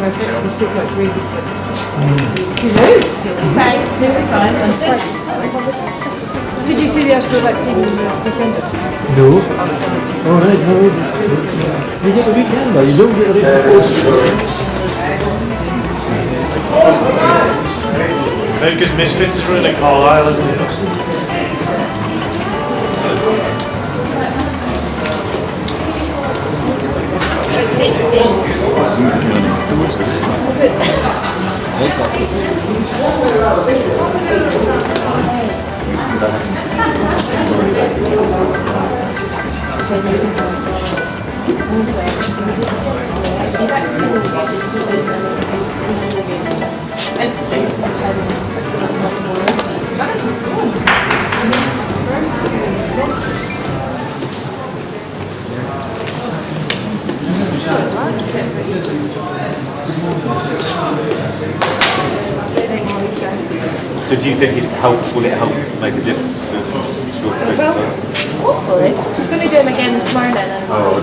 perfect, so you still look really good. Who knows? Thanks, they'll be fine. Did you see the article about Stephen in the weekend? No. I'll send it to you. Oh, right, no. You get the weekend, though. You don't get the Because Misfits is really Carlisle, isn't it? So do you think it helps? Will it help make a difference to your business? Hopefully. She's going to do them again this morning. And Oh,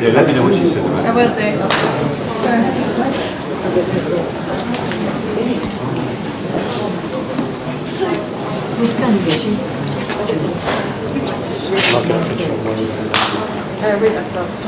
yeah, let me know what she says about I it. will do. So, what's going to be issues? Read that first.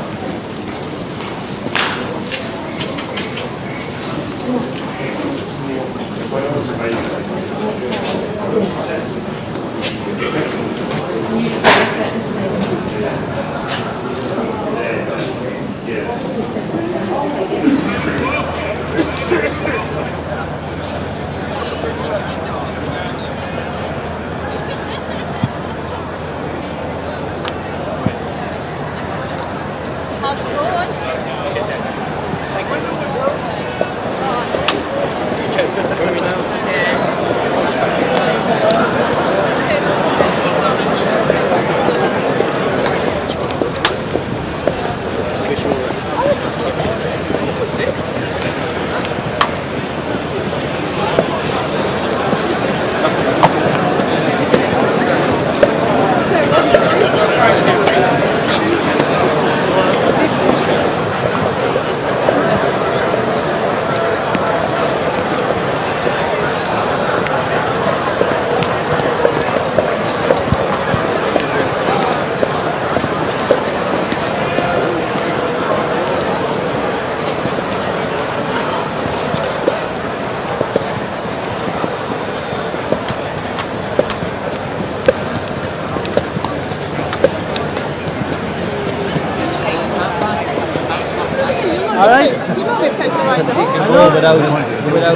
Alright. You know they've said to ride the horse. I know, without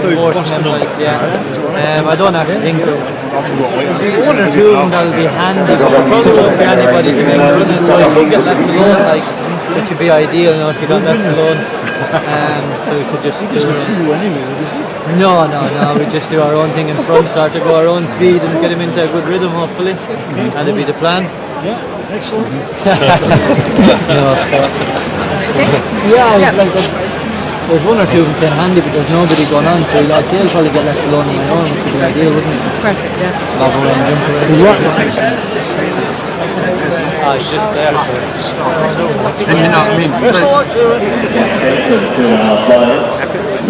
forcing them, like, yeah. I don't actually think one or two of them that'll be handy, but there probably won't be anybody to make running, so if you get left alone, like, it should be ideal, you know, if you got left alone. So we could just do anyway, No, we just do our own thing in front, start to go our own speed and get him into a good rhythm, hopefully. That'll be the plan. Yeah, excellent. Like, there's one or two of them saying handy, but there's nobody going on, so I'd say I'll probably get left alone on my own, which would be ideal, wouldn't it? Perfect, yeah. Log around, jump around. It's just there. And you know what I mean?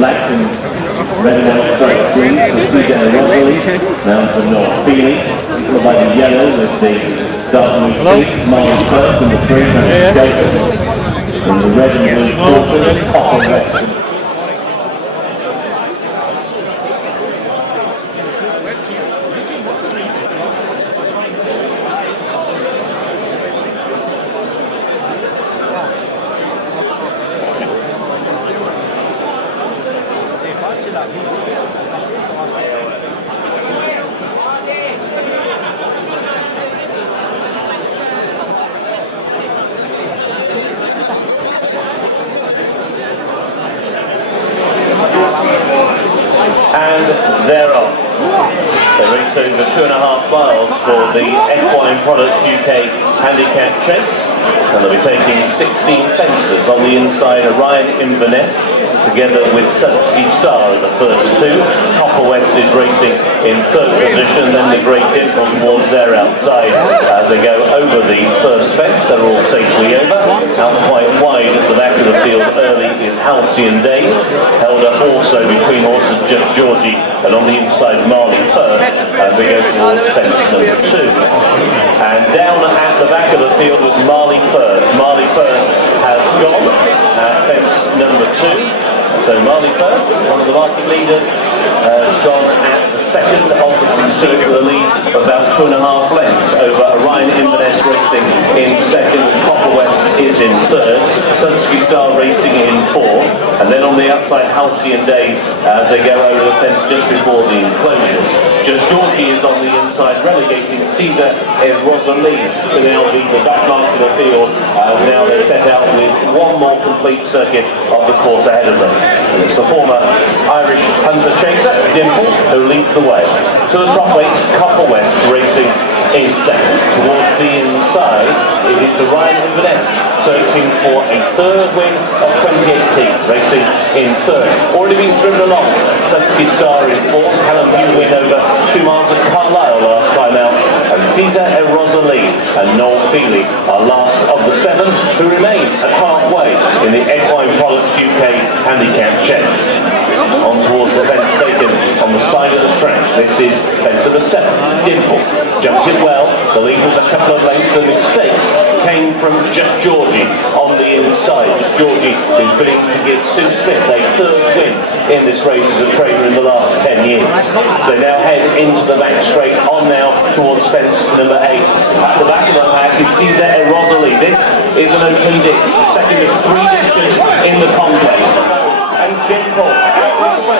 Black and red and straight green from Sudan down to North Feely, providing yellow with the Dartmouth Street, Miles First and the three skaters. From the red and blue copper west. And they're off. They're racing the 2.5 miles for the Equine Products UK Handicap Chase, and they'll be taking 16 fences on the inside. Ryan Inverness together with Sudsky Star in the first two. Copper West is racing in third position, then the Great Dimple towards their outside as they go over the first fence. They're all safely over, out quite wide at the back. back of the field early is Halcyon Days, held up also between horses Just Georgie and on the inside Marley Firth as they go towards fence number 2. And down at the back of the field was Marley Firth. Marley Firth has gone at fence number 2. So Marley Firth, one of the market leaders, has gone at the second of the 6-2 with a lead of about 2.5 lengths over Ryan Inverness racing in second. Copper West is in third. Sunsky Star racing in fourth. And then on the outside, Halcyon Days as they go over the fence just before the enclosures. Just Georgie is on the inside, relegating Caesar and Rosalie to now be the back mark of the field as now they're set out with one more complete circuit of the course ahead of them. And it's the former Irish hunter chaser, Dimple, who leads the way. To the top weight, Copper West racing in second. Towards the inside, it is Ryan Inverness searching for a third win of 2018, racing in third. Already been driven along, Sunsky Star in fourth. Callum Hugh win over 2 miles at Carlisle last time out. And Caesar and Rosalie and Noel Feely are last of the 7 who remain at halfway in the Equine Products UK Handicap Checks. On towards the fence taken on the side of the track. This is fence number 7, Dimple. Jumps it well, the lead was a couple of lengths. The mistake came from Just Georgie on the inside. Just Georgie who's bidding to give Sue Smith a third win in this race as a trainer in the last 10 years. So now head into the back straight on now towards fence number 8. At the back of the pack is Caesar and Rosalie. This is an open dip, second of 3 ditches in the contest. And Dimple,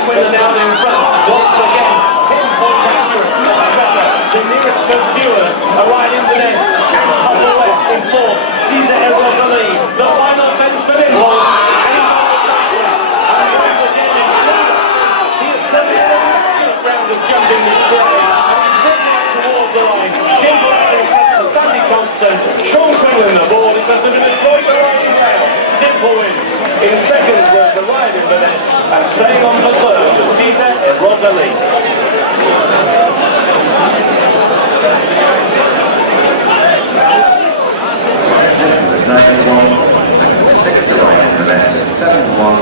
when now in front, once again, pinpoint accurate, much better. The nearest pursuers are right into this, and Copper West in fourth, Caesar and Rosalie, the final fence for Dimple. And once again, he has done it in an excellent round of jumping this grade, and he's running out towards the line. Dimple out in front to Sandy Thompson, Sean Quinlan aboard. It must have been a joy to ride him round. Dimple wins. In second was the Ryan Inverness, and staying on for third was Caesar and Rosalie. Six to Ryan Inverness, 7-1,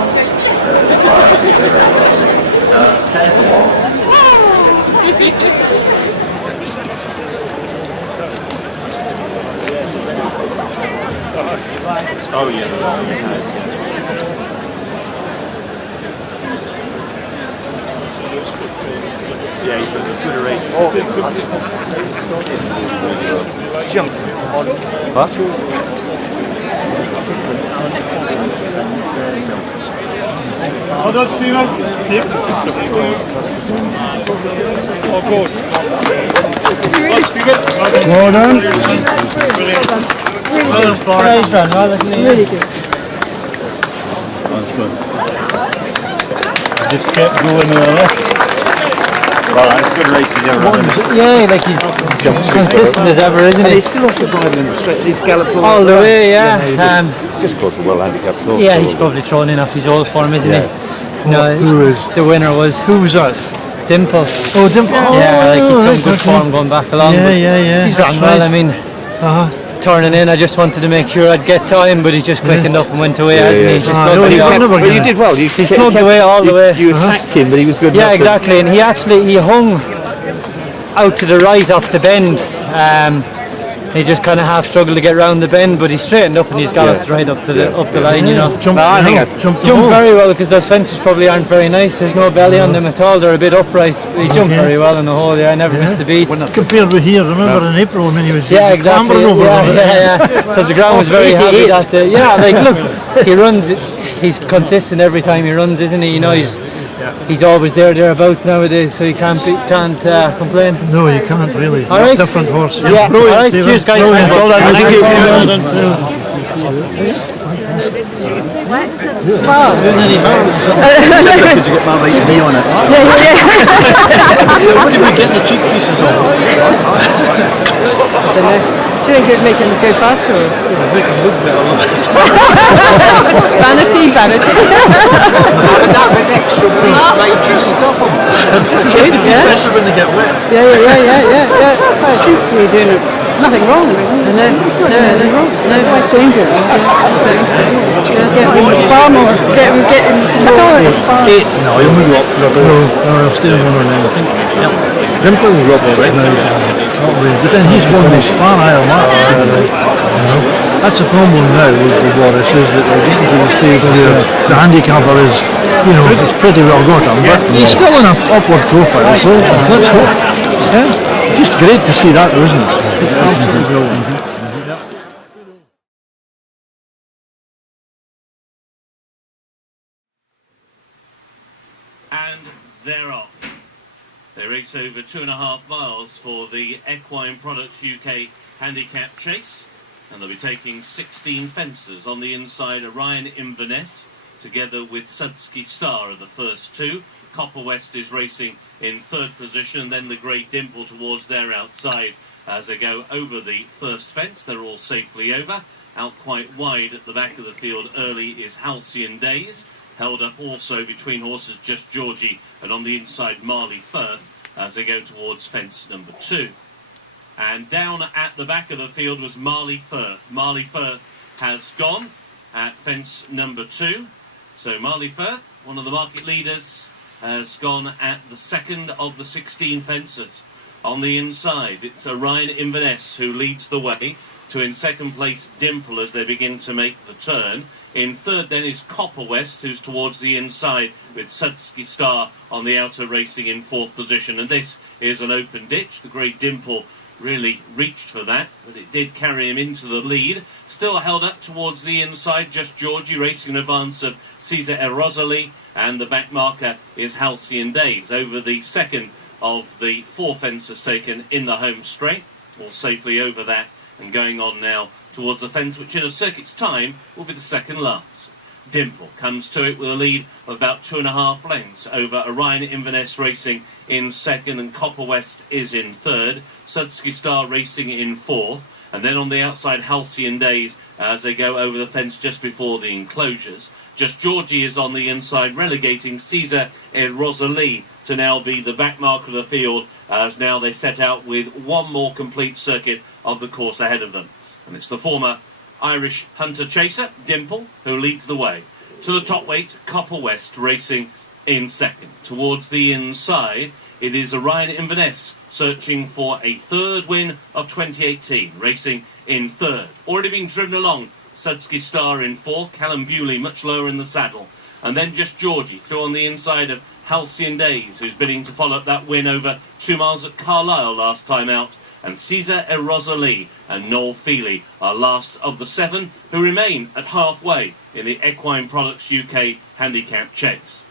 5 Caesar and Rosalie. Now it's 10-1. Oh yeah. Yeah, he's good at racing. Jump. What? Hold on, Stephen. Oh, good. Well done. Really good. Just kept going on. Well, that's good races ever. Yeah, like he's consistent as ever, isn't he? He's still off the driving in the straight. He's galloped All the way, yeah. Just cause the well handicapped. Yeah, he's probably thrown in off his old form, isn't he? No, Who is? the winner was Who was that? Dimple. Oh, Dimple. Yeah, like he's some good form going back along. Yeah. He's run well. I mean, turning in, I just wanted to make sure I'd get time, but he's just quickened up and went away, hasn't he? He's just plugged you away. did well. He's plugged away all the way. You attacked him, but he was good. Yeah, exactly. And he hung out to the right off the bend. He just kind of half struggled to get round the bend, but he straightened up and he's galloped right up to the line, you know. Jumped very well because those fences probably aren't very nice. There's no belly on them at all. They're a bit upright. He jumped very well in the hole. Yeah, I never missed a beat. Compared with here, remember in April when he was Exactly. clambering over. Yeah. Because the ground was very heavy that day. Yeah, like look, he runs. He's consistent every time he runs, isn't he? You know, he's always thereabouts nowadays, so you can't complain. No, you can't really. All right. Different horse. Yeah. All right. Cheers, guys. Thank you. Wow. Could you get my mate me on it? So what did we get the cheek pieces on? I don't know. Do you think it would make him go faster? Or? It would make him look better. Vanity. That would extra beat, like just stop them. Good, yeah. Especially when they get wet. Yeah. Oh, it seems to be doing nothing wrong. No, quite dangerous. Yeah, it's far more. We're getting more. It's far. 8. No, you'll move up. No, I'll stay on 109, I think. Yep. Dimple will drop already. But then he's won these far higher marks. That's a problem now with Borris, is that they're getting to the stage where the handicapper is, it's pretty well got him, but he's still in an upward profile, so let's hope. Yeah? Just great to see that, though, isn't it? It's absolutely brilliant. And they're off. They race over 2.5 miles for the Equine Products UK Handicap Chase, and they'll be taking 16 fences. On the inside, Orion Inverness, together with Sudsky Star, are the first two. Copper West is racing in third position, and then the Great Dimple towards their outside as they go over the first fence. They're all safely over. Out quite wide at the back of the field early is Halcyon Days, held up also between horses Just Georgie and on the inside Marley Firth as they go towards fence number 2. And down at the back of the field was Marley Firth. Marley Firth has gone at fence number 2. So Marley Firth, one of the market leaders, has gone at the second of the 16 fences. On the inside, it's Orion Inverness who leads the way, to in second place Dimple as they begin to make the turn. In third then is Copper West, who's towards the inside with Sudsky Star on the outer racing in fourth position. And this is an open ditch. The Great Dimple really reached for that, but it did carry him into the lead. Still held up towards the inside, Just Georgie racing in advance of Caesar Erosoli, and the back marker is Halcyon Days over the second of the 4 fences taken in the home straight, all safely over that and going on now towards the fence, which in a circuit's time will be the second last. Dimple comes to it with a lead of about 2.5 lengths over Orion Inverness racing in second, and Copper West is in third. Sudsky Star racing in fourth, and then on the outside Halcyon Days as they go over the fence just before the enclosures. Just Georgie is on the inside, relegating Caesar Erosoli to now be the back marker of the field, as now they set out with one more complete circuit of the course ahead of them. And it's the former Irish hunter chaser, Dimple, who leads the way. To the top weight, Copper West racing in second. Towards the inside, it is Orion Inverness searching for a third win of 2018, racing in third. Already being driven along, Sudsky Star in fourth, Callum Bewley much lower in the saddle. And then Just Georgie through on the inside of Halcyon Days, who's bidding to follow up that win over 2 miles at Carlisle last time out. And Caesar Erosoli and Noel Feely are last of the 7 who remain at halfway in the Equine Products UK Handicap Chase.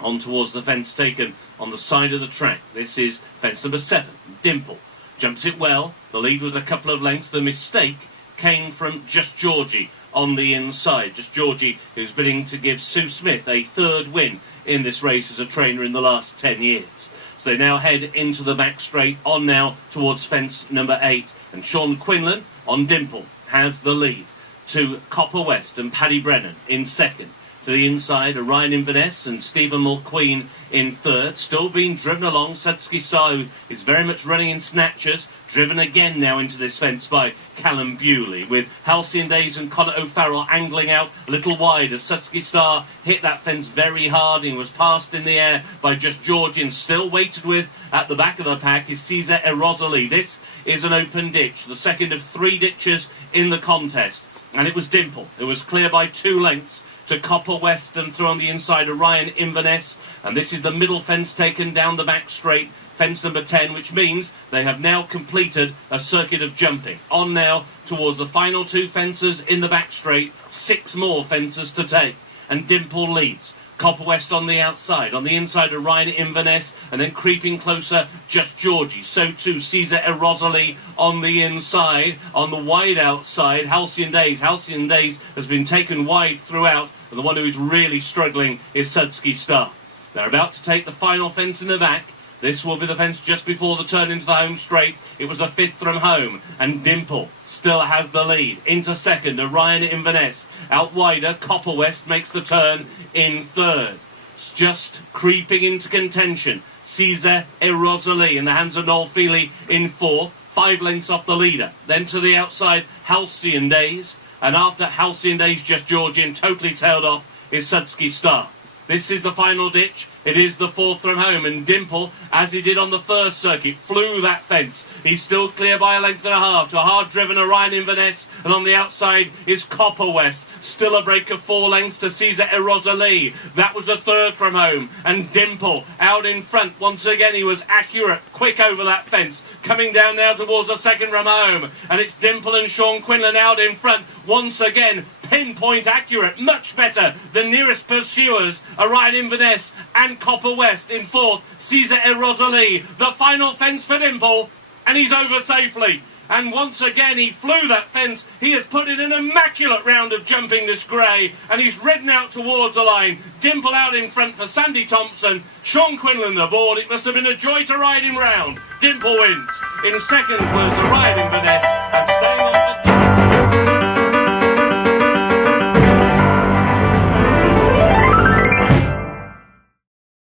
On towards the fence taken on the side of the track. This is fence number 7. Dimple jumps it well. The lead was a couple of lengths. The mistake came from Just Georgie on the inside. Just Georgie, who's bidding to give Sue Smith a third win in this race as a trainer in the last 10 years. So they now head into the back straight, on now towards fence number 8. And Sean Quinlan on Dimple has the lead to Copper West and Paddy Brennan in second. To the inside, Orion Inverness and Stephen Mulqueen in third. Still being driven along, Sudsky Star, who is very much running in snatchers. Driven again now into this fence by Callum Bewley, with Halcyon Days and Conor O'Farrell angling out a little wide as Sudsky Star hit that fence very hard and was passed in the air by Just Georgie, and still waited with at the back of the pack is Caesar Erosoli. This is an open ditch, the second of 3 ditches in the contest, and it was Dimple who was clear by 2 lengths to Copper West and through on the inside Orion Inverness, and this is the middle fence taken down the back straight, fence number 10, which means they have now completed a circuit of jumping. On now towards the final 2 fences in the back straight, 6 more fences to take, and Dimple leads. Copper West on the outside. On the inside, Orion Inverness, and then creeping closer, Just Georgie. So too, Caesar Erosoli on the inside. On the wide outside, Halcyon Days. Halcyon Days has been taken wide throughout, and the one who's really struggling is Sudsky Star. They're about to take the final fence in the back. This will be the fence just before the turn into the home straight. It was the 5th from home, and Dimple still has the lead. Into second, Orion Inverness. Out wider, Copper West makes the turn in third. It's just creeping into contention. Caesar Erosoli in the hands of Noel Feely in fourth. 5 lengths off the leader. Then to the outside, Halcyon Days. And after Halcyon Days, Just Georgian totally tailed off, is Sudsky Star. This is the final ditch. It is the fourth from home, and Dimple, as he did on the first circuit, flew that fence. He's still clear by a length and a half to a hard-driven Orion Inverness, and on the outside is Copper West. Still a break of 4 lengths to Caesar Erosalie. That was the third from home, and Dimple out in front. Once again, he was accurate, quick over that fence. Coming down now towards the second from home, and it's Dimple and Sean Quinlan out in front. Once again, pinpoint accurate, much better than nearest pursuers, Orion Inverness and Copper West in fourth, Caesar Erosalie. The final fence for Dimple, and he's over safely. And once again he flew that fence. He has put in an immaculate round of jumping this grey, and he's ridden out towards the line. Dimple out in front for Sandy Thompson. Sean Quinlan aboard. It must have been a joy to ride him round. Dimple wins. In second was Orion Inverness.